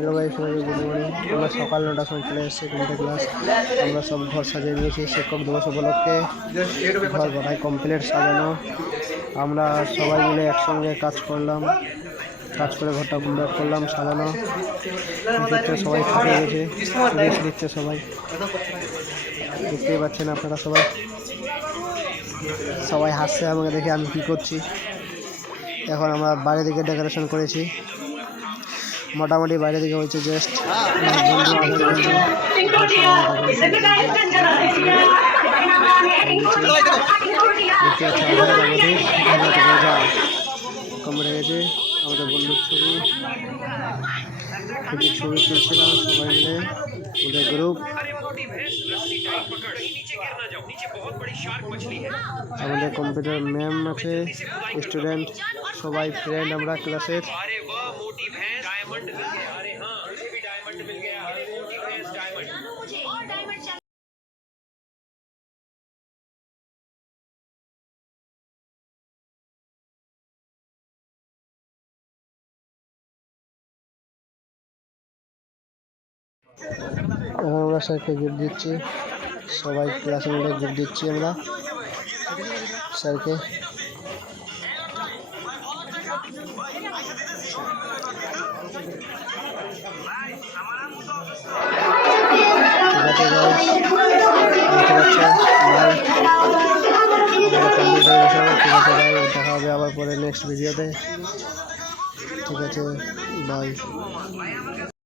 Hello guys, সবাইকে good morning. আমরা সকাল 9টার সময় চলে এসেছি কম্পিউটার ক্লাস। আমরা সব ঘর সাজিয়ে নিয়েছি শিক্ষক দিবস উপলক্ষে। ঘর গোটাই কমপ্লিট সাজানো। আমরা সবাই মিলে একসঙ্গে কাজ করলাম, কাজ করে ঘরটা কমপ্লিট করলাম সাজানো। দেখতে সবাই ফাটিয়ে গেছে, রেস্ট দিচ্ছে সবাই, দেখতেই পাচ্ছেন আপনারা। সবাই সবাই হাসছে আমাকে দেখে আমি কী করছি। এখন আমরা বাইরে দিকে ডেকোরেশন করেছি, মোটামুটি বাইরে দিকে হয়েছে জাস্ট কমে গেছে। আমাদের বন্ধুর ছবি তুলছিলাম সবাই মিলে, ওদের গ্রুপ। আমাদের কম্পিউটার ম্যাম আছে, স্টুডেন্ট সবাই ফ্রেন্ড আমরা ক্লাসের। এখন আমরা স্যারকে গিফট দিচ্ছি, সবাই ক্লাসে মিলে গিফট দিচ্ছি আমরা স্যারকে। দেখা হবে আবার পরে নেক্সট ভিডিওতে। ঠিক আছে, বাই।